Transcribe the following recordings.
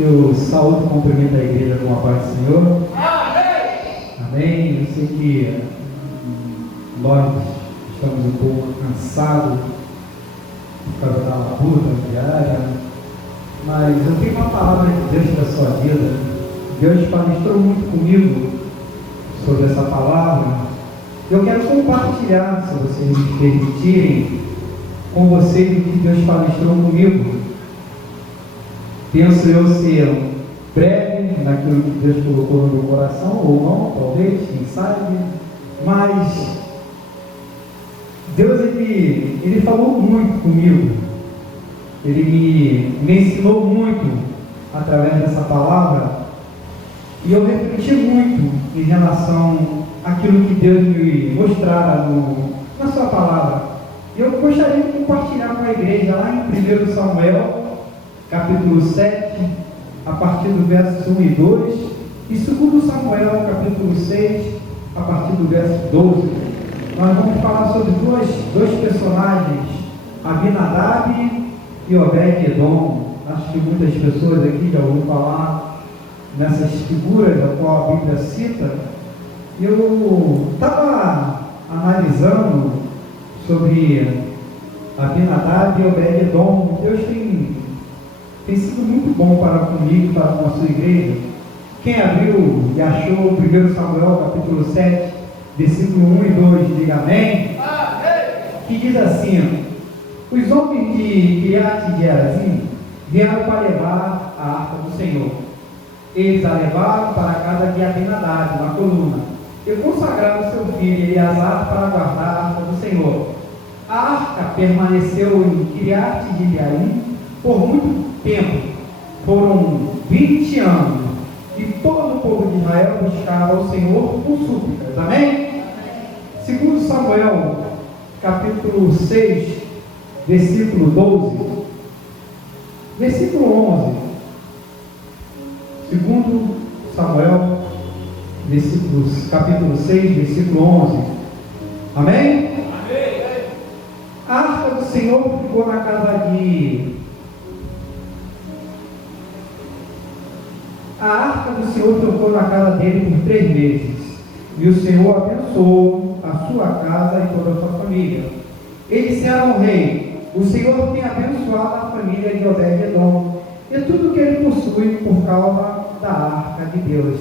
Eu saúdo e cumprimento a igreja com a paz do Senhor. Amém. Eu sei que nós estamos um pouco cansados por causa da labuta diária, mas eu tenho uma palavra de Deus para a sua vida. Deus palestrou muito comigo sobre essa palavra. Eu quero compartilhar, se vocês me permitirem, com vocês o que Deus palestrou comigo. Penso eu ser breve naquilo que Deus colocou no meu coração, ou não, talvez, quem sabe, mas Deus, Ele falou muito comigo, Ele me ensinou muito através dessa palavra, e eu refleti muito em relação àquilo que Deus me mostrara na sua palavra. Eu gostaria de compartilhar com a igreja lá em 1 Samuel, capítulo 7, a partir do verso 1 e 2, e 2 Samuel, capítulo 6, a partir do verso 12. Nós vamos falar sobre dois personagens, Abinadab e Obed-Edom. Acho que muitas pessoas aqui já ouviram falar nessas figuras a qual a Bíblia cita. Eu estava analisando sobre Abinadab e Obed-Edom. Deus tem sido muito bom para comigo, para a nossa igreja. Quem abriu e achou 1 Samuel, capítulo 7, versículo 1 e 2, diga amém. Que diz assim: os homens de Kiriat Jearim vieram para levar a arca do Senhor. Eles a levaram para a casa de Abinadab, na coluna, e consagraram seu filho Eleazar para guardar a arca do Senhor. A arca permaneceu em Kiriat Jearim por muito tempo, foram 20 anos, e todo o povo de Israel buscava ao Senhor com súplicas. Amém? 2 Samuel, capítulo 6, versículo 12, versículo 11. 2 Samuel, capítulo 6, versículo 11. Amém? A arca do Senhor ficou na casa de... A arca do Senhor ficou na casa dele por 3 meses, e o Senhor abençoou a sua casa e toda a sua família. Ele disseram ao rei: o Senhor tem abençoado a família de Obed-Edom e tudo que ele possui por causa da arca de Deus.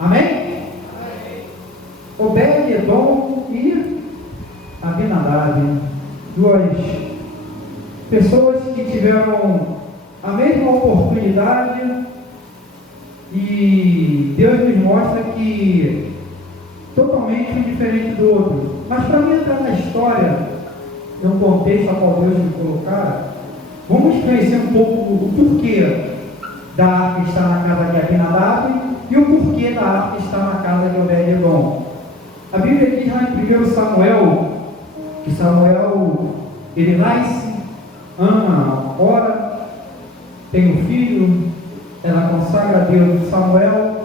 Amém? Obed-Edom e Abinadab, duas pessoas que tiveram a mesma oportunidade. E Deus nos mostra que totalmente um diferente do outro. Mas para mim entrar na história, no contexto a qual Deus me colocar, vamos conhecer um pouco o porquê da arca estar na casa de Abinadab e o porquê da arca estar na casa de Obed-Edom. A Bíblia diz lá em 1 Samuel, que Samuel, ele nasce, ama, ora, tem um filho, ela consagra a Deus Samuel,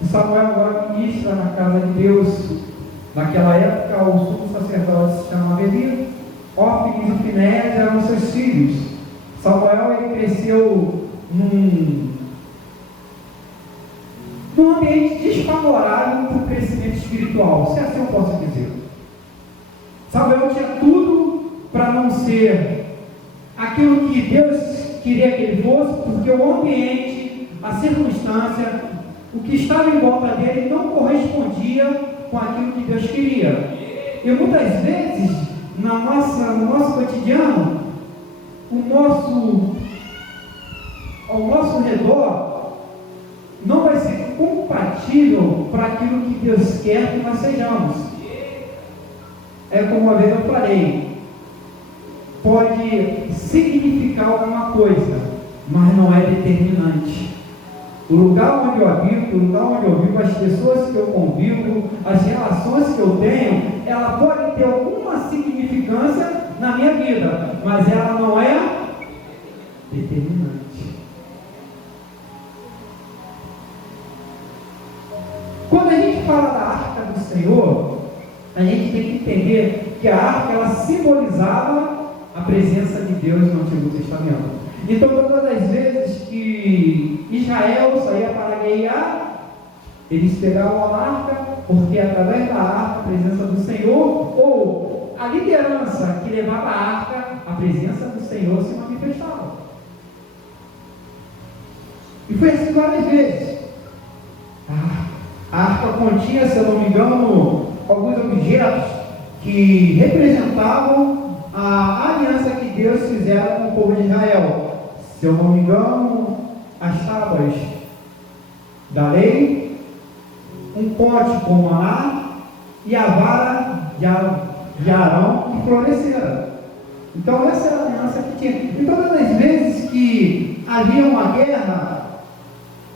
e Samuel agora ministra na casa de Deus. Naquela época, o sumo sacerdote se chamava Eli, Hófni e Finéias eram seus filhos. Samuel, ele cresceu num ambiente desfavorável para o crescimento espiritual, se assim eu posso dizer. Samuel tinha tudo para não ser aquilo que Deus queria que ele fosse, porque o ambiente, a circunstância, o que estava em volta dele não correspondia com aquilo que Deus queria. E muitas vezes, no nosso cotidiano, ao nosso redor, não vai ser compatível para aquilo que Deus quer que nós sejamos. É como uma vez eu falei, pode significar alguma coisa, mas não é determinante. O lugar onde eu habito, o lugar onde eu vivo, as pessoas que eu convivo, as relações que eu tenho, ela pode ter alguma significância na minha vida, mas ela não é determinante. Quando a gente fala da arca do Senhor, a gente tem que entender que a arca, ela simbolizava a presença de Deus no Antigo Testamento. Então, todas as vezes que Israel saía para guerrear, eles pegavam a arca, porque através da arca, a presença do Senhor, ou a liderança que levava a arca, a presença do Senhor se manifestava. E foi assim várias vezes. A arca continha, se eu não me engano, alguns objetos que representavam a aliança que Deus fizera com o povo de Israel. Se eu não me engano, as tábuas da lei, um pote com maná e a vara de Arão que floresceram. Então essa era a aliança que tinha. E todas as vezes que havia uma guerra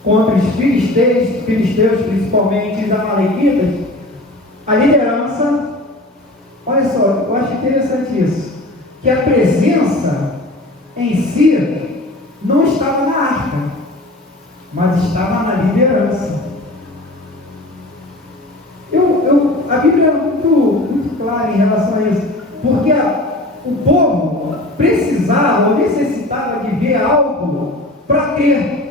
contra os filisteus principalmente os amalequitas, a liderança, olha só, eu acho interessante isso, que a presença em si não estava na arca, mas estava na liderança. A Bíblia é muito clara em relação a isso, porque o povo precisava ou necessitava de ver algo para ter.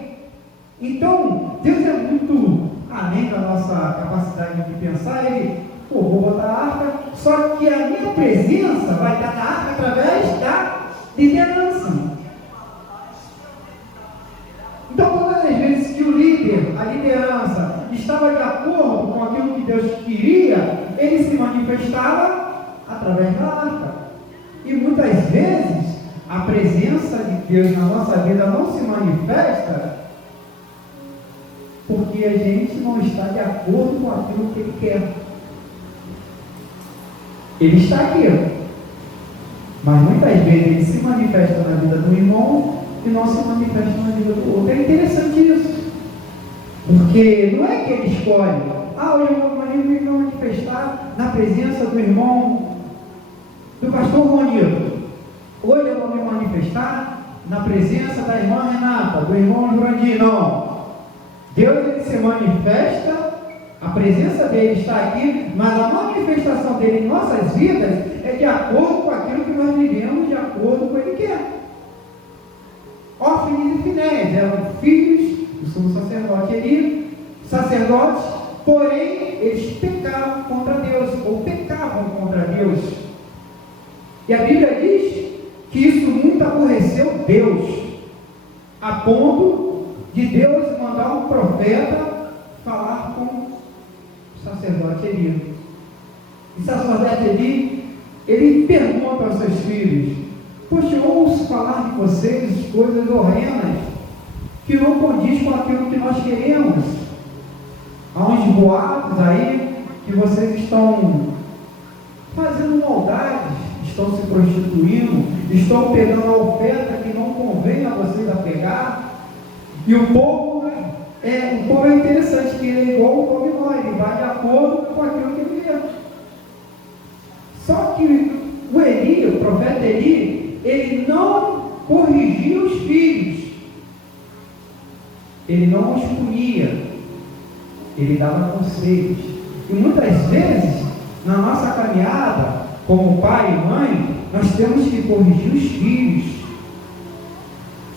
Então, Deus é muito além da nossa capacidade de pensar. Ele, vou botar a arca, só que a minha presença vai estar na arca através da liderança. Então, todas as vezes que o líder, a liderança, estava de acordo com aquilo que Deus queria, ele se manifestava através da arca. E muitas vezes, a presença de Deus na nossa vida não se manifesta porque a gente não está de acordo com aquilo que Ele quer. Ele está aqui, mas muitas vezes Ele se manifesta na vida do irmão e não se manifesta na vida do outro. É interessante isso, porque não é que Ele escolhe, hoje eu vou me manifestar na presença do irmão, do pastor Ronildo, hoje eu vou me manifestar na presença da irmã Renata, do irmão Jurandir. Não. Deus, ele se manifesta, a presença dele está aqui, mas a manifestação dele em nossas vidas é de acordo com aquilo que nós vivemos, de acordo com o que ele quer. Hófnis e Finéias eram filhos do sumo sacerdote Eli, sacerdotes, porém eles pecavam contra Deus, ou pecavam contra Deus. E a Bíblia diz que isso muito aborreceu Deus, a ponto de Deus mandar um profeta falar com o sacerdote Eli. E o sacerdote Eli, ele pergunta aos seus filhos: poxa, eu ouço falar de vocês coisas horrendas que não condiz com aquilo que nós queremos. Há uns boatos aí que vocês estão fazendo maldades, estão se prostituindo, estão pegando a oferta que não convém a vocês a pegar. E o povo é interessante, que ele é igual o povo nós, ele vai de acordo com aquilo que ele vê. Só que o Eli, o profeta Eli, ele não corrigia os filhos, ele não os punia, ele dava conselhos. E muitas vezes, na nossa caminhada, como pai e mãe, nós temos que corrigir os filhos.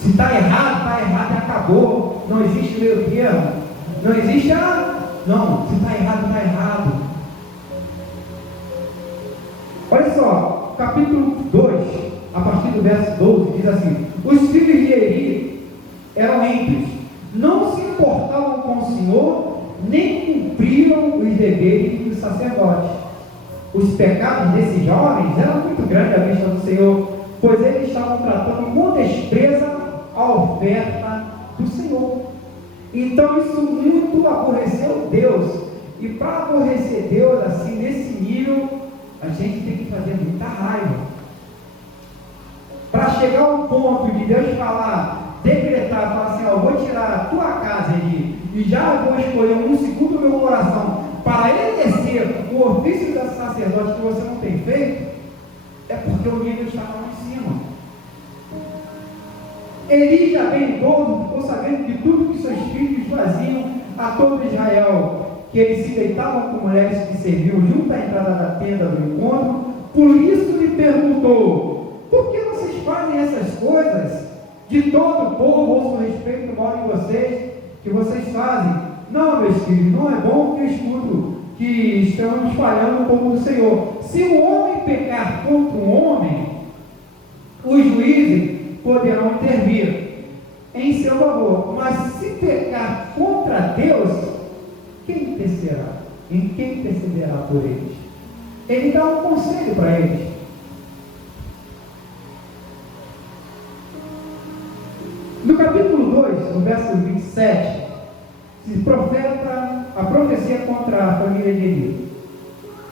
Se está errado e acabou. Não existe meio termo. Não existe, não, se está errado, está errado. Olha só, capítulo 2, a partir do verso 12, diz assim: os filhos de Eli eram ímpios, não se importavam com o Senhor, nem cumpriam os deveres dos sacerdotes. Os pecados desses jovens eram muito grandes à vista do Senhor, pois eles estavam tratando com desprezo a oferta do Senhor. Então isso muito aborreceu Deus. E para aborrecer Deus assim, nesse nível, a gente tem que fazer muita raiva. Para chegar ao ponto de Deus falar, decretar, falar assim: eu vou tirar a tua casa ali, e já vou escolher um segundo do meu coração para exercer o ofício da sacerdote que você não tem feito, é porque o nível está lá em cima. Eli já bem idoso, ficou sabendo de tudo que seus filhos faziam a todo Israel, que eles se deitavam com mulheres que serviam junto à entrada da tenda do encontro. Por isso lhe perguntou: por que vocês fazem essas coisas? de todo o povo ouço o respeito do mal de vocês, que vocês fazem. Não, meus filhos, não é bom que eu escuto que estamos falhando o povo do Senhor. Se o homem pecar contra um homem, os juízes poderão intervir em seu favor. Mas se pecar contra Deus, quem intercederá? Em quem intercederá por eles? Ele dá um conselho para eles. No capítulo 2, no verso 27, se profeta a profecia contra a família de Eli.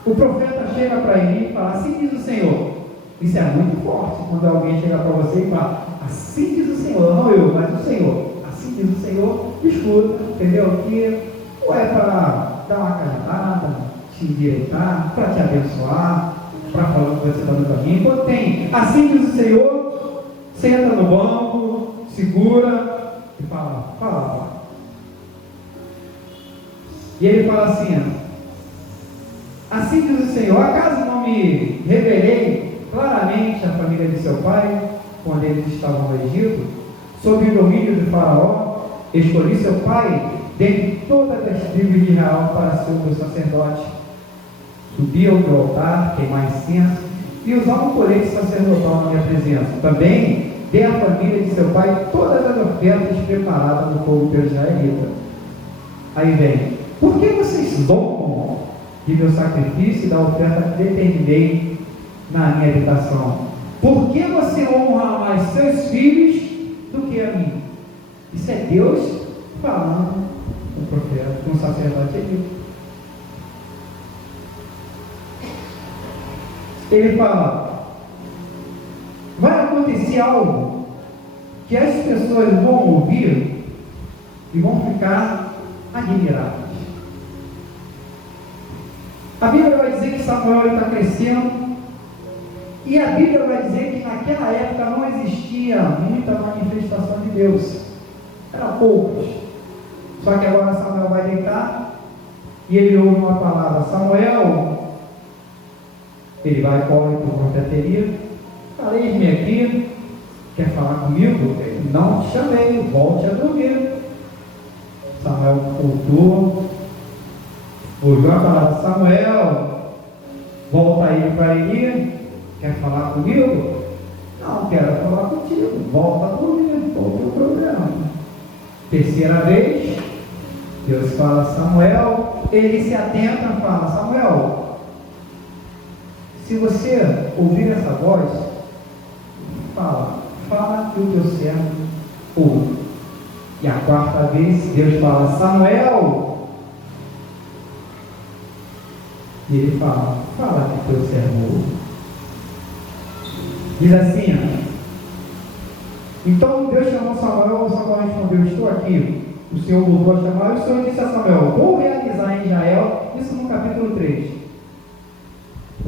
O profeta chega para Eli e fala: assim diz o Senhor. Isso é muito forte quando alguém chega para você e fala: assim diz o Senhor, não eu, mas o Senhor. Assim diz o Senhor, escuta, entendeu? Que ou é para dar uma cantada, te endireitar, para te abençoar, para falar que você está no caminho. Quando tem assim diz o Senhor, senta no banco, segura e fala. E ele fala assim diz o Senhor: acaso não me revelei claramente à família de seu pai, quando eles estavam no Egito, sob o domínio de Faraó? Escolhi seu pai dentre todas as tribos de Israel para ser o meu sacerdote. Subi ao meu altar, queimar incenso e usar um colete sacerdotal na minha presença. Também dei à família de seu pai todas as ofertas preparadas no fogo pelo israelita. Aí vem: por que vocês zombam de meu sacrifício e da oferta que determinei na minha habitação? Por que você honra mais seus filhos do que a mim? Isso é Deus falando com o profeta, com o sacerdote Eli. Ele fala: vai acontecer algo que as pessoas vão ouvir e vão ficar admiradas. A Bíblia vai dizer que Samuel está crescendo, e a Bíblia vai dizer que naquela época não existia muita manifestação de Deus, eram poucos. Só que agora Samuel vai deitar e ele ouve uma palavra: Samuel. Ele vai, corre para o profeta Eli, fala: eis-me aqui, quer falar comigo? Ele: não te chamei, volte a dormir. Samuel voltou, ouviu a palavra: Samuel. Volta ele para Eli: quer falar comigo? Não, quero falar contigo, volta a dormir, qual o teu problema? Terceira vez, Deus fala: Samuel. Ele se atenta e fala: Samuel, se você ouvir essa voz, fala que o teu servo ouve. E a quarta vez, Deus fala: Samuel. E ele fala que o teu servo ouve. Diz assim: então Deus chamou Samuel, Samuel respondeu: estou aqui. O Senhor voltou a chamar, e o Senhor disse a Samuel: vou realizar em Israel, isso no capítulo 3,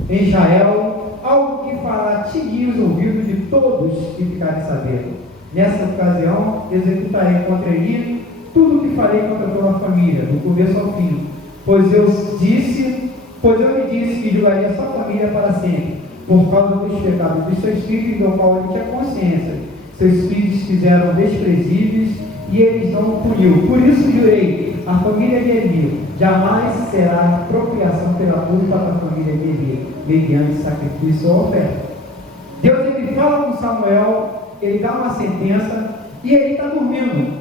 em Israel, algo que fará tingir os ouvidos de todos que ficarem sabendo. Nessa ocasião, executarei contra ele tudo o que falei contra a tua família, do começo ao fim. Pois eu lhe disse que julgaria sua família para sempre, por causa dos pecados dos seus filhos, do qual ele tinha consciência. Seus filhos fizeram desprezíveis e eles não o puniu. Por isso jurei: a família de Eli jamais será apropriação pela culpa da família de Eli, mediante sacrifício ou oferta. Deus, ele fala com Samuel, ele dá uma sentença e ele está dormindo.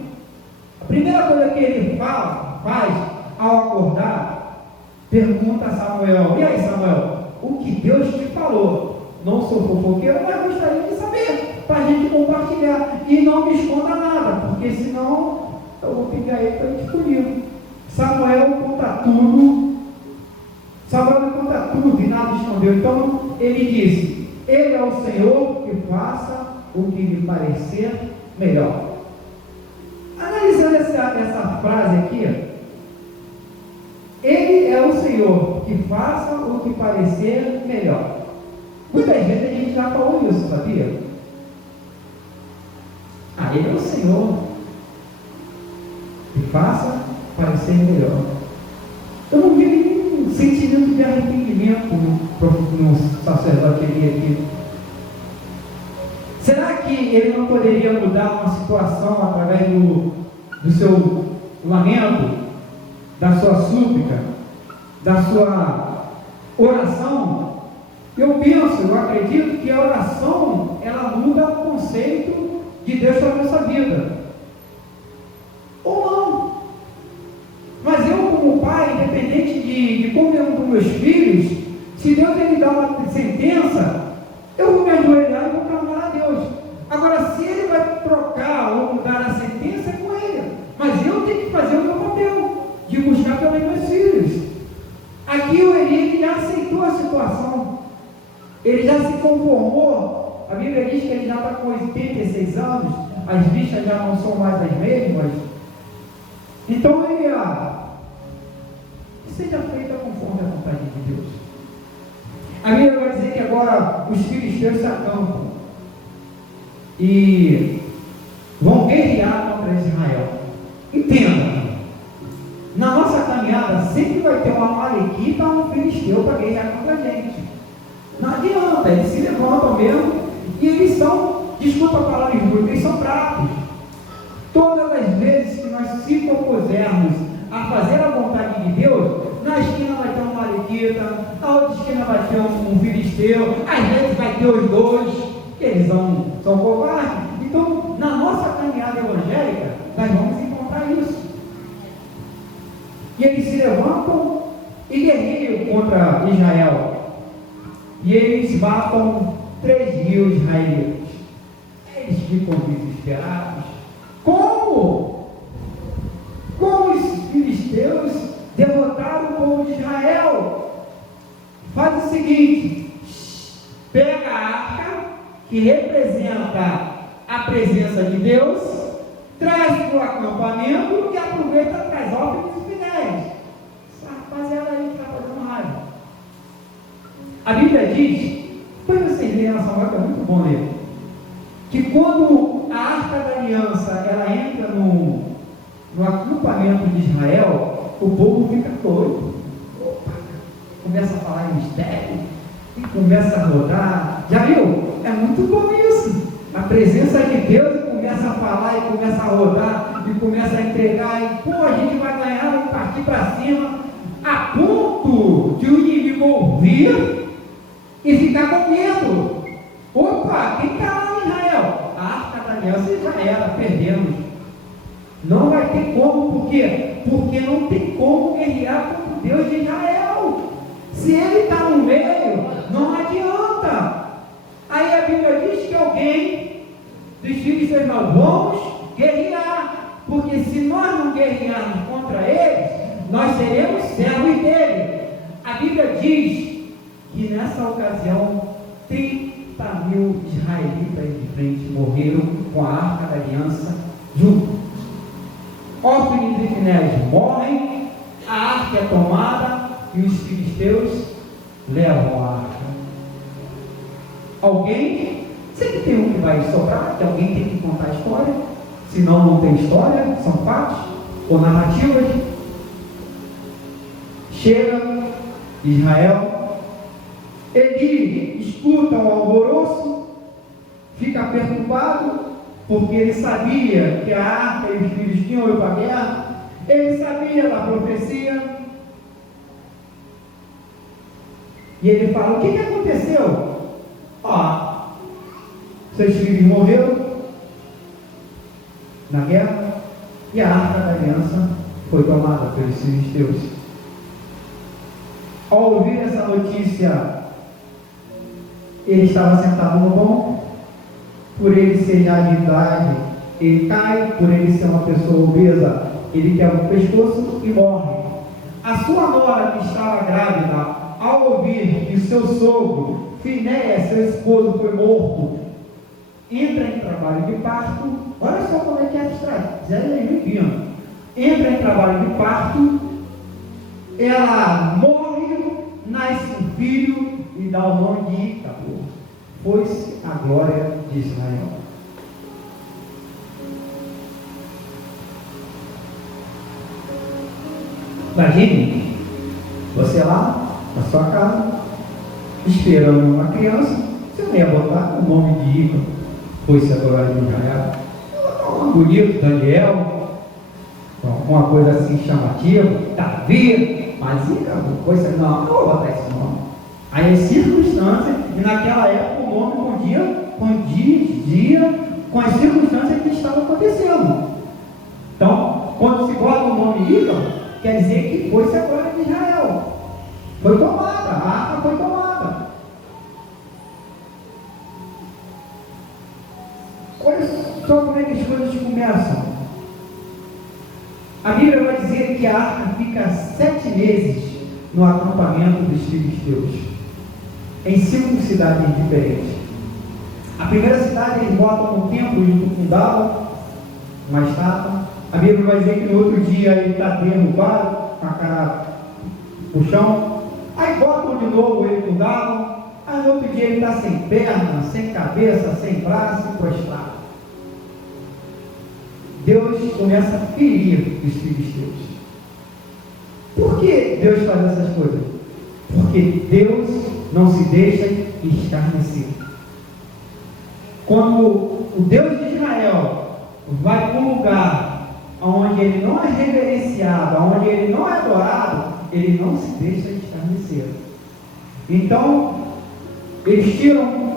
A primeira coisa que ele faz ao acordar, pergunta a Samuel: e aí, Samuel, o que Deus te falou? Não sou fofoqueiro, mas gostaria de saber, para a gente compartilhar, e não me esconda nada, porque senão eu vou pegar ele para te punir. Samuel conta tudo e nada escondeu. Então ele disse: ele é o Senhor, que faça o que lhe parecer melhor. Analisando essa frase aqui, ele é o Senhor, que faça o que parecer melhor. Muitas vezes a gente já falou isso, sabia? Ele é o Senhor, que faça parecer melhor. Eu não vi nenhum sentimento de arrependimento no sacerdote aqui. Será que ele não poderia mudar uma situação através do seu lamento, da sua súplica, da sua oração. Eu penso, eu acredito que a oração, ela muda o conceito de Deus para a nossa vida. Ou não. Mas eu, como pai, independente de como eu amo meus filhos, se Deus ele dá uma sentença, eu vou me ajoelhar e vou clamar a Deus. Agora, se ele vai trocar ou mudar a sentença, é com ele. Mas eu tenho que fazer o meu papel, de buscar pelos meus filhos. Aqui o Eli já aceitou a situação. Ele já se conformou. A Bíblia diz que ele já está com 86 anos, as vistas já não são mais as mesmas. Então ele, que seja feita conforme a vontade de Deus. A Bíblia vai dizer que agora os filisteus se acampam e vão guerrear contra Israel. Entenda, na nossa caminhada sempre vai ter uma amalequita ou um filisteu para guerrear contra a gente. Não adianta, eles se levantam mesmo e eles são, desculpa a palavra em bruto, eles são bravos. Todas as vezes que nós se propusermos a fazer a vontade de Deus, na esquina vai ter uma malequita, na outra esquina vai ter um filisteu, às vezes vai ter os dois, que eles são covardes. Então, na nossa caminhada evangélica, nós vamos encontrar isso. E eles se levantam e guerreiam contra Israel. E eles matam 3.000 israelitas. Eles ficam desesperados. Como? Como os filisteus derrotaram o povo de Israel? Faz o seguinte: pega a arca, que representa a presença de Deus, traz para o acampamento e aproveita e traz óculos e finéis. Essa rapaziada aí está fazendo raiva. A Bíblia diz, depois vocês lerem essa nota, é muito bom ler, que quando a arca da aliança ela entra no acampamento de Israel, o povo fica doido. Opa, começa a falar em mistério e começa a rodar. Já viu? É muito bom isso. A presença de Deus começa a falar e começa a rodar e começa a entregar e pô, a gente vai ganhar, vai partir para cima, a ponto de o inimigo ouvir e ficar com medo. Opa, quem está lá em Israel? A arca da aliança já era, perdemos. Não vai ter como, por quê? Porque não tem como guerrear contra o Deus de Israel. Se ele está no meio, não adianta. Aí a Bíblia diz que alguém dos filhos de nós vamos guerrear, porque se nós não guerrearmos contra eles, nós seremos servos dele. A Bíblia diz que nessa ocasião 30.000 israelitas de frente morreram com a arca da aliança junto. Hófni e Finéis morrem, a arca é tomada e os filisteus levam a arca. Alguém, sempre tem um que vai sobrar, que alguém tem que contar a história, senão não tem história, são fatos ou narrativas. Chega Israel, ele escuta um alvoroço, fica perturbado, porque ele sabia que a arca e os filhos tinham ido para a guerra, ele sabia da profecia, e ele fala: o que aconteceu? Seus filhos morreram na guerra e a arca da aliança foi tomada pelos filisteus. Ao ouvir essa notícia, ele estava sentado no banco. Por ele ser já de idade, ele cai. Por ele ser uma pessoa obesa, ele quebra o pescoço e morre. A sua nora, que estava grávida, ao ouvir que o seu sogro, Finéias, seu esposo, foi morto, entra em trabalho de parto. Olha só como é que é abstrato. Entra em trabalho de parto, ela morre, nasce um filho e dá o nome de Ícaro. Foi-se a glória de Israel. Imagine você lá na sua casa, esperando uma criança. Você não ia botar o nome de Ícaro. foi-se a glória de Israel. Bonito, Daniel, uma coisa assim chamativa, Davi, mas coisa, não vou botar esse nome. Aí é circunstância, e naquela época o nome condia com as circunstâncias que estavam acontecendo. Então, quando se bota o nome ídolo, quer dizer que foi-se a glória de Israel. Foi tomada, a arca foi tomada. Olha só como é que as coisas começam. A Bíblia vai dizer que a arca fica 7 meses no acampamento dos filisteus, em 5 cidades diferentes. A primeira cidade eles botam no templo e fundavam uma estátua. A Bíblia vai dizer que no outro dia ele está derrubado, com a cara no chão. Aí botam de novo ele fundavam. Aí no outro dia ele está sem perna, sem cabeça, sem braço, prostrado. Deus começa a ferir os filisteus. Por que Deus faz essas coisas? Porque Deus não se deixa escarnecer. Quando o Deus de Israel vai para um lugar onde ele não é reverenciado, onde ele não é adorado, ele não se deixa escarnecer. Então, eles tiram,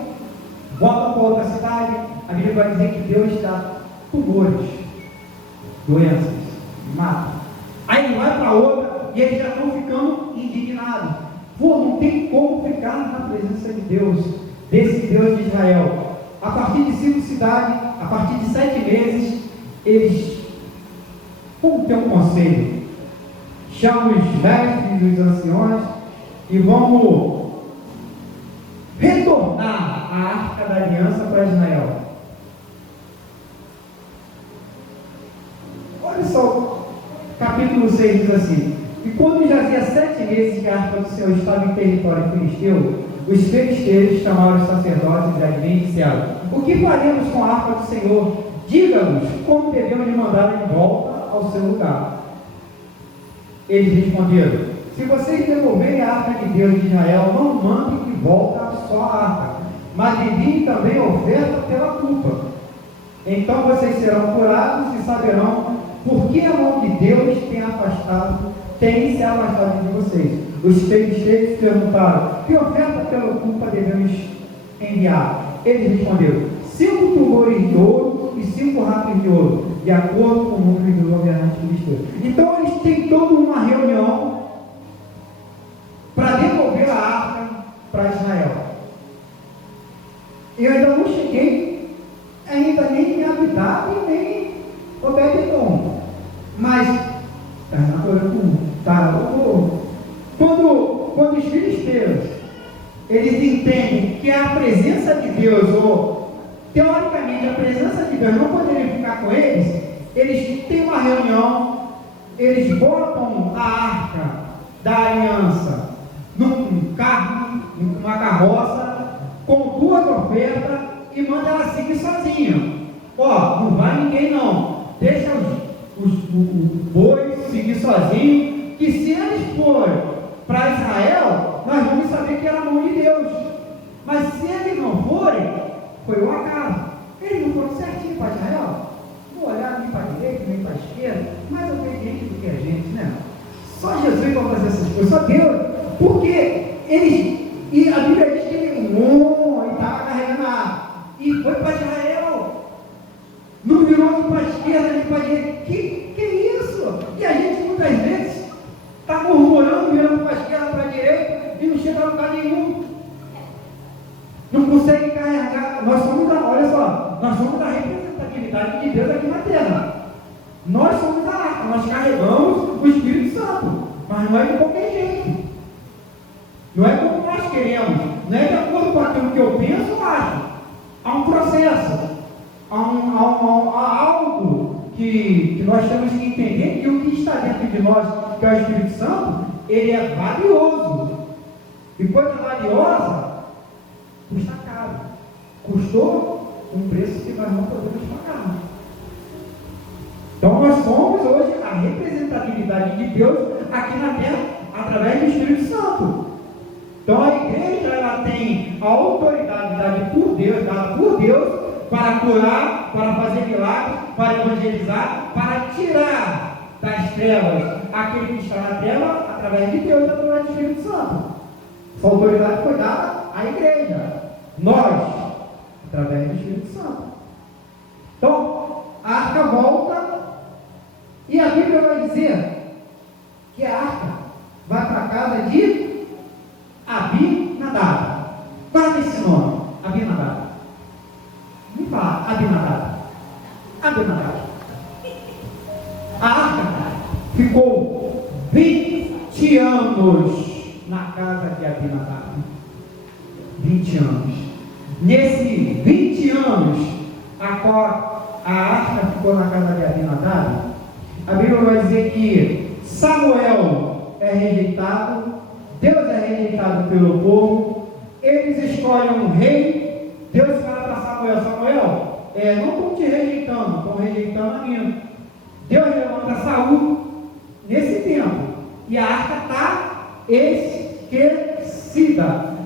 voltam para outra cidade. A Bíblia vai dizer que Deus dá tumores, doenças, mata. Aí ele vai para outra e eles já estão ficando indignados. Pô, não tem como ficar na presença de Deus, desse Deus de Israel. A partir de 5 cidades, a partir de 7 meses, eles vão ter um conselho. Chamam os mestres e os anciões e vamos retornar a arca da aliança para Israel. Olha só, capítulo 6 diz assim: e quando já havia 7 meses que a arca do Senhor estava em território filisteu, os filisteus chamaram os sacerdotes e adivinhos e disseram: o que faremos com a arca do Senhor? Diga-nos como devemos mandar de volta ao seu lugar. Eles responderam: se vocês devolverem a arca de Deus de Israel, não mandem de volta só a arca, mas enviem também a oferta pela culpa. Então vocês serão curados e saberão por que a mão de Deus tem se afastado de vocês. Os filisteus perguntaram: que oferta pela culpa devemos enviar? Eles responderam: 5 tumores de ouro e 5 ratos de ouro, de acordo com o número do governante filisteu. Então eles têm toda uma reunião para devolver a arca para Israel. Eu ainda não cheguei, ainda nem em Abidá e nem Obed-edom. Mas, quando os filisteus eles entendem que a presença de Deus, ou teoricamente a presença de Deus não poderia ficar com eles, eles têm uma reunião, eles botam a arca da aliança num carro, numa carroça, com 2 ofertas e manda ela seguir sozinha. Ó, não vai ninguém não, deixa o boi seguir sozinho, que se eles forem para Israel, nós vamos saber que era a mão de Deus. Mas se eles não forem, foi um acaso. Eles não foram certinho para Israel, não olharam nem para a direita, nem para a esquerda, mais obediente do que a gente, né? Só Jesus vai fazer essas coisas, só Deus. Porque eles, e a Bíblia diz que ele estava carregando a arca e foi para Israel. Não virou nem para a esquerda, nem para a direita. Que isso? E a gente muitas vezes está murmurando, virando para a esquerda, para a direita e não chega a lugar nenhum. Não consegue carregar. Nós somos da representatividade de Deus aqui na terra. Nós somos da arca, nós carregamos o Espírito Santo, mas não é de qualquer jeito. Não é como nós queremos, não é de acordo com aquilo que eu penso ou acho. Há um processo, há algo que nós temos que entender, que o que está dentro de nós, que é o Espírito Santo, ele é valioso. E coisa valiosa custa caro. Custou um preço que nós não podemos pagar. Então nós somos hoje a representatividade de Deus aqui na terra, através do Espírito Santo. Então a igreja ela tem a autoridade dada por Deus para curar, para fazer milagres, para evangelizar, para tirar das trevas aquele que está na treva, através de Deus, através do Espírito Santo. Essa autoridade foi dada à igreja, nós, através do Espírito Santo. Então, a arca volta, e a Bíblia vai dizer que a arca vai para a casa de Abinadab. Guarda esse nome, Abinadab. Vamos falar, Abinadab. Abinadab. A arca ficou 20 anos na casa de Abinadab. 20 anos. Nesses 20 anos, a arca ficou na casa de Abinadab. A Bíblia vai dizer que Samuel é rejeitado, Deus é rejeitado pelo povo, eles escolhem um rei. Deus fala para Samuel: Samuel, não estão te rejeitando, estão rejeitando a mim. Deus levanta Saul nesse tempo, e a arca está esquecida.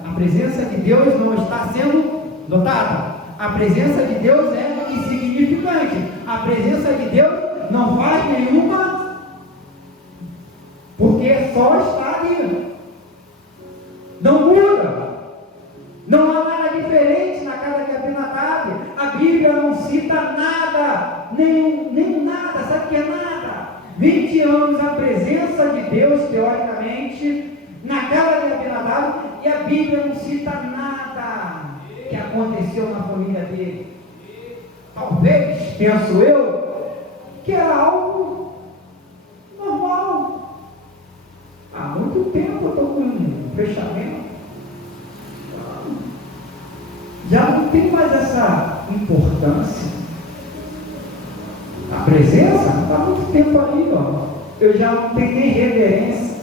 A presença de Deus não está sendo notada. A presença de Deus é insignificante. A presença de Deus não faz nenhuma, porque só está ali. Não muda. Não há nada diferente na casa de Abinadab. A Bíblia não cita nada, nem nada. Sabe o que é nada? 20 anos a presença de Deus, teoricamente, na casa de Abinadab, e a Bíblia não cita nada que aconteceu na família dele. Talvez, penso eu, que era algo normal. Há muito tempo eu estou com um fechamento. Já não tem mais essa importância. A presença está muito tempo ali, ó. Eu já não tenho nem reverência.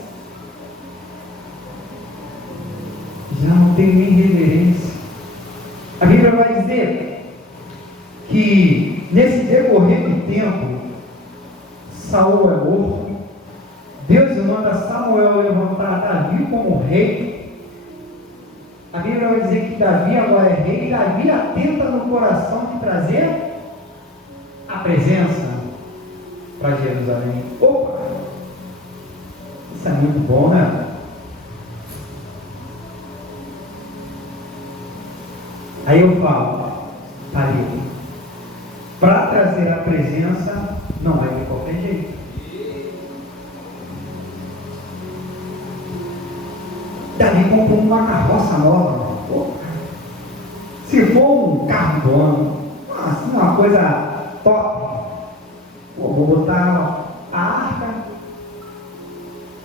Já não tenho nem reverência. A Bíblia vai dizer que nesse decorrer do tempo, Saul é morto. Deus manda Samuel levantar Davi como rei. A Bíblia vai dizer que Davi agora é rei. Davi atenta no coração de trazer a presença para Jerusalém. Opa! Isso é muito bom, né? Aí eu falo, tá ali, para trazer a presença não é de qualquer jeito. Davi comprou uma carroça nova. Se for um carro do ano, uma coisa top, vou botar a arca,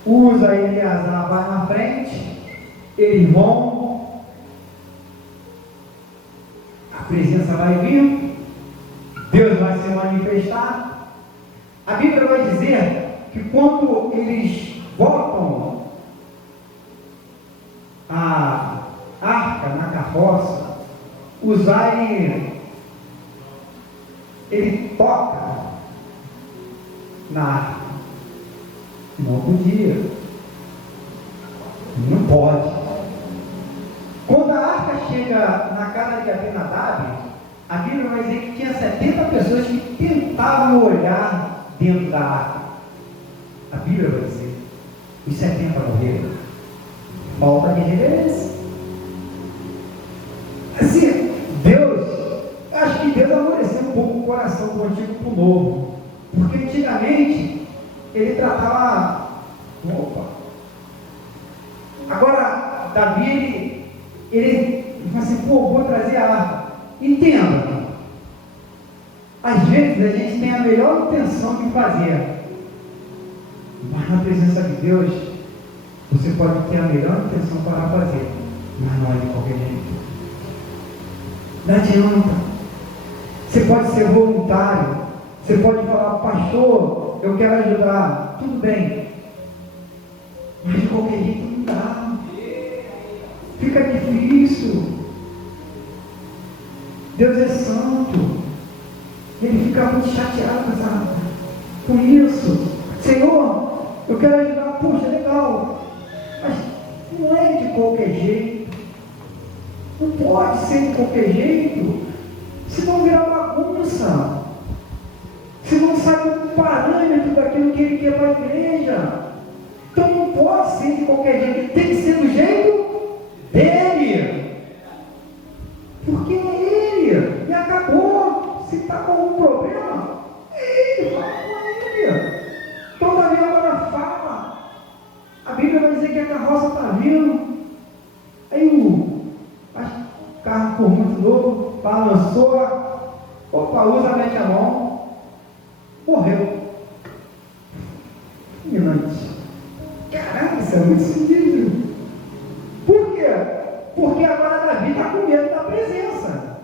usa Eleazar, vai na frente, eles vão, a presença vai vir, Deus vai se manifestar. A Bíblia vai dizer que quando eles botam a arca na carroça, Uzai, ele toca na arca. Não podia. Não pode. Quando a arca chega na casa de Abinadab, a Bíblia vai dizer que tinha 70 pessoas que tentavam olhar dentro da arca. A Bíblia vai dizer, os 70 morreram. Falta de reverência. Assim, Deus, acho que Deus amoleceu um pouco o coração do antigo para o novo. Porque antigamente, ele tratava, opa. Agora, Davi, ele fala assim, vou trazer a arca. Entenda, às vezes a gente tem a melhor intenção de fazer, mas na presença de Deus, você pode ter a melhor intenção para fazer, mas não é de qualquer jeito. Não adianta. Você pode ser voluntário, você pode falar, pastor, eu quero ajudar, tudo bem, mas de qualquer jeito não dá. Fica difícil. Deus é santo. Ele fica muito chateado com isso. Senhor, eu quero ajudar, puxa, legal, mas não é de qualquer jeito. Não pode ser de qualquer jeito. senão vira bagunça, se não sai do parâmetro daquilo que ele quer para a igreja. Então não pode ser de qualquer jeito, tem que ser do jeito dele, porque é ele, e acabou. Se está com algum problema, ele fala com ele. Todavia agora fala, a Bíblia vai dizer que a carroça está vindo, aí o carro por muito novo, balançou, opa, usa, mete a mão, morreu. Fulminante. Caraca, isso é muito sinistro. Por quê? Porque agora Davi está com medo da presença.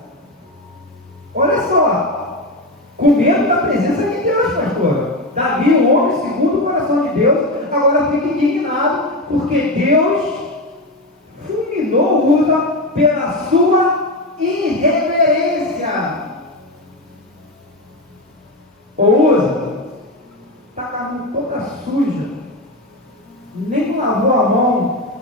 Olha só, com medo da presença de Deus, pastor. Davi, o homem segundo o coração de Deus, agora fica indignado, porque Deus fulminou Uza pela sua irreverência. Ô Uza, está com a mão toda suja, nem lavou a mão,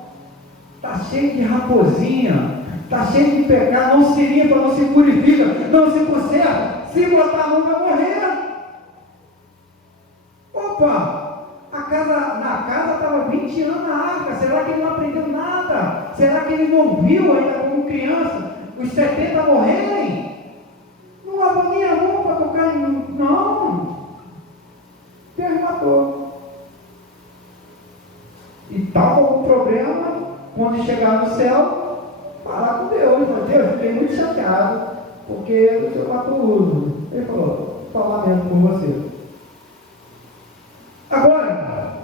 está cheio de raposinha, está cheio de pecado, não se limpa, não se purifica, não se conserva, se botar a mão vai morrer. Opa, na casa estava 20 anos na arca, será que ele não aprendeu nada? Será que ele não viu ainda como criança os 70 morrerem? Não lavou nem a mão para tocar em... Não, Deus matou. E tal como o problema, quando chegar no céu, falar com Deus. Deus, fiquei muito chateado, porque o Senhor matou o Uza. Ele falou, só lamento por você. Agora,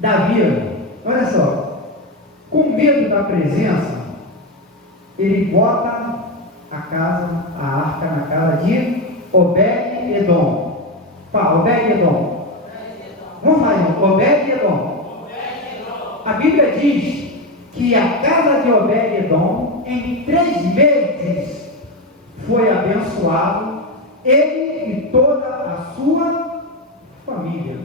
Davi, olha só, com medo da presença, ele bota a arca na casa de Obed-Edom. Fala, Obed-Edom. Vamos falar, Obed-Edom. A Bíblia diz que a casa de Obed-Edom, em 3 meses, foi abençoado, ele e toda a sua família,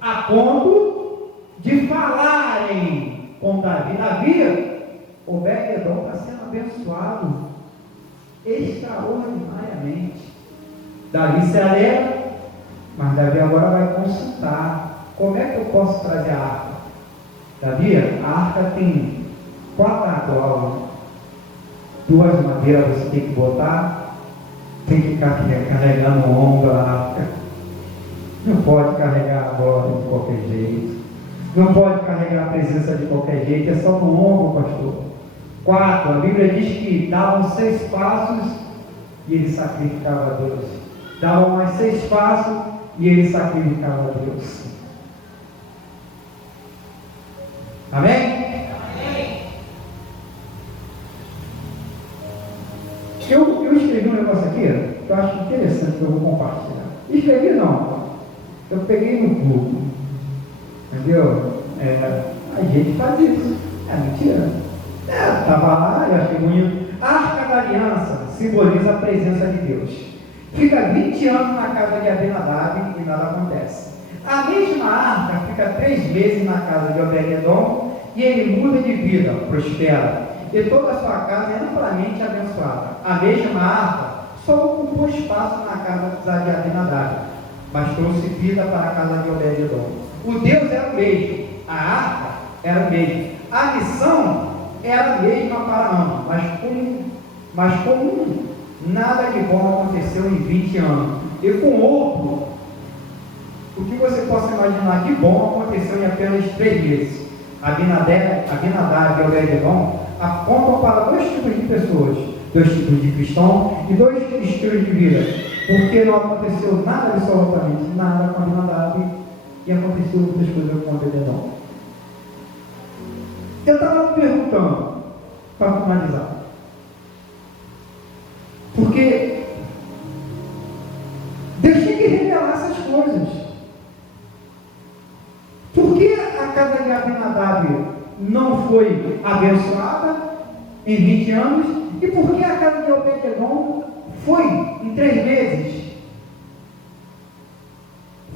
a ponto de falarem com Davi. Davi, Obed-Edom está sendo abençoado extraordinariamente. Davi se alegra, mas Davi agora vai consultar: como é que eu posso trazer a arca? Davi, a arca tem 4 argolas, 2 madeiras você tem que botar, tem que carregar no ombro a arca, não pode carregar a glória de qualquer jeito, não pode carregar a presença de qualquer jeito, é só no ombro, pastor. 4, a Bíblia diz que davam 6 passos e ele sacrificava a Deus, davam mais 6 passos e ele sacrificava a Deus. Amém? Amém. Eu escrevi um negócio aqui que eu acho interessante, que eu vou compartilhar. Escrevi não, eu peguei no Google, entendeu? A gente faz isso, é mentira. Estava lá, eu achei bonito. A Arca da Aliança simboliza a presença de Deus. Fica 20 anos na casa de Abinadab e nada acontece. A mesma arca fica 3 meses na casa de Obed-Edom e ele muda de vida, prospera, e toda a sua casa é amplamente abençoada. A mesma arca só ocupou espaço na casa de Abinadab, mas trouxe vida para a casa de Obed-Edom. O Deus era o mesmo, a arca era o mesmo, a missão era a mesma para ambos, mas com um, nada de bom aconteceu em 20 anos, e com outro, o que você possa imaginar de bom aconteceu em apenas 3 meses. Abinadab e Obed-Edom apontam para 2 tipos de pessoas, 2 tipos de cristãos e 2 estilos de vida, porque não aconteceu nada, absolutamente nada com Abinadab e aconteceu muitas coisas com Obed-Edom. Eu estava me perguntando, para finalizar, porque Deus tinha que revelar essas coisas. Por que a casa de Abinadab não foi abençoada em 20 anos? E por que a casa de Obed-Edom foi em 3 meses?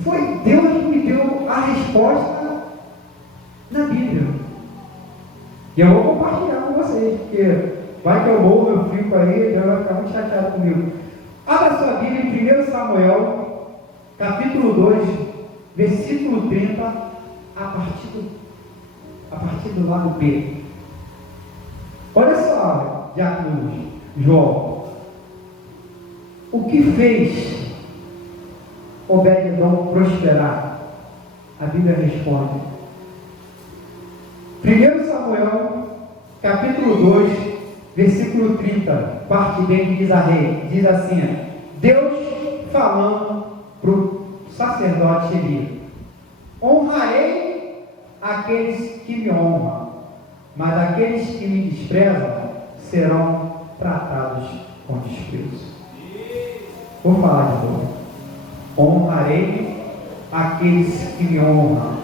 Foi Deus que me deu a resposta na Bíblia. E eu vou compartilhar com vocês, porque Vai que eu morro, eu fico aí, Deus vai ficar muito chateado comigo. Abra sua Bíblia em 1 Samuel, capítulo 2, versículo 30, a partir do lado B. Olha só, diácono João. O que fez Obed-edom prosperar? A Bíblia responde. 1 Samuel, capítulo 2, versículo 30, parte B, que diz assim: Deus falando para o sacerdote Eli: honrarei aqueles que me honram, mas aqueles que me desprezam serão tratados com desprezo. Vou falar de novo. Honrarei aqueles que me honram,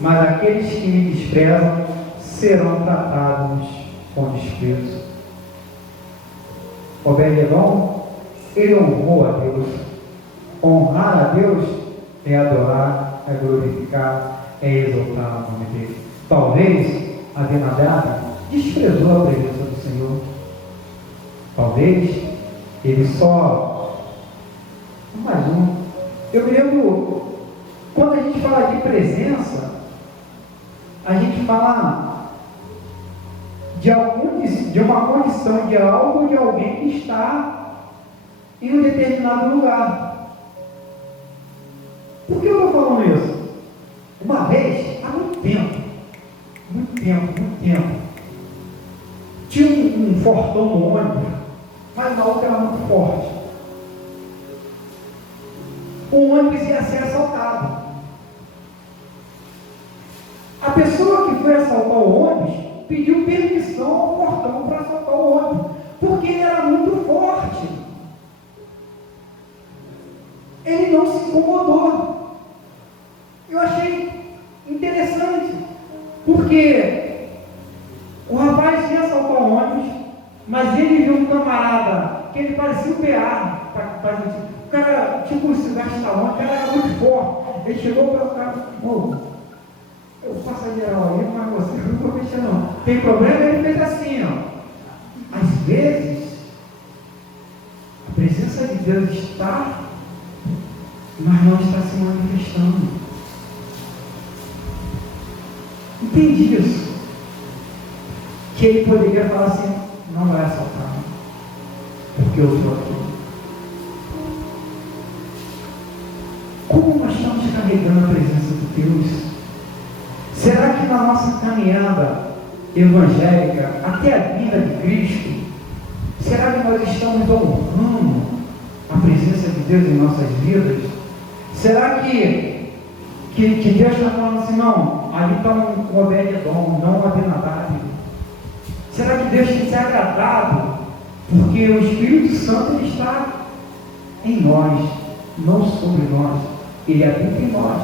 mas aqueles que me desprezam serão tratados com desprezo. Obed-edom, ele honrou a Deus. Honrar a Deus é adorar, é glorificar, é exaltar o nome dele. Talvez Abinadab desprezou a presença do Senhor. Talvez ele só... mais um. Eu me lembro, quando a gente fala de presença, a gente fala de uma condição de algo, de alguém que está em um determinado lugar. Por que eu estou falando isso? Uma vez, há muito tempo, tinha um fortão no ônibus, mas o álcool era muito forte. O ônibus ia ser assaltado. A pessoa que foi assaltar o ônibus pediu permissão ao portão para assaltar o ônibus, porque ele era muito forte. Ele não se incomodou. Eu achei interessante, porque o rapaz ia assaltar o ônibus, mas ele viu um camarada que ele parecia o PA, o cara, tipo, se gastalão, o cara era muito forte. Ele chegou para o cara: eu faço a geral aí, mas você não vou mexer não. Tem problema? Ele fez assim, ó. Às vezes, a presença de Deus está, mas não está se manifestando. Entendi isso. Que ele poderia falar assim: não vai assaltar, porque eu estou aqui. Como nós estamos carregando a presença de Deus? Será que na nossa caminhada evangélica até a vinda de Cristo, será que nós estamos honrando a presença de Deus em nossas vidas? Será que Deus está falando assim: não, ali está um Obed-edom, não um Abinadab? Será que Deus tem se agradado? Porque o Espírito Santo ele está em nós, não sobre nós. Ele habita em nós.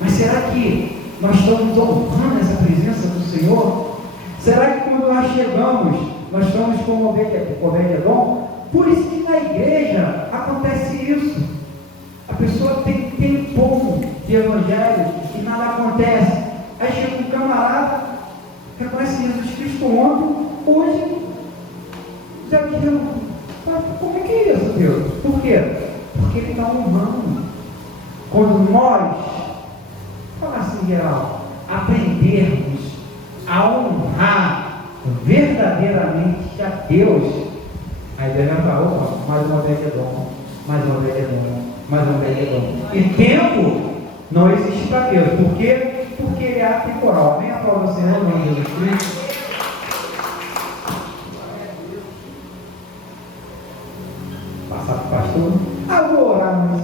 Mas será que nós estamos honrando essa presença do Senhor? Será que quando nós chegamos, nós estamos como Obed-edom? Por isso que na igreja acontece isso. A pessoa tem um povo de evangelho e nada acontece. Aí chega um camarada, reconhece Jesus Cristo ontem, hoje, já diz: como é que é isso, Deus? Por quê? Porque ele está honrando. Quando nós, fala assim geral, aprendermos a honrar verdadeiramente a Deus, aí Deus já falou: mais um Obed-edom, mais um Obed-edom, mais um Obed-edom. E tempo não existe para Deus. Por quê? Porque ele é atemporal. Amém? Aplauda o Senhor em nome de Jesus Cristo. Passar para o pastor. Vou orar, mas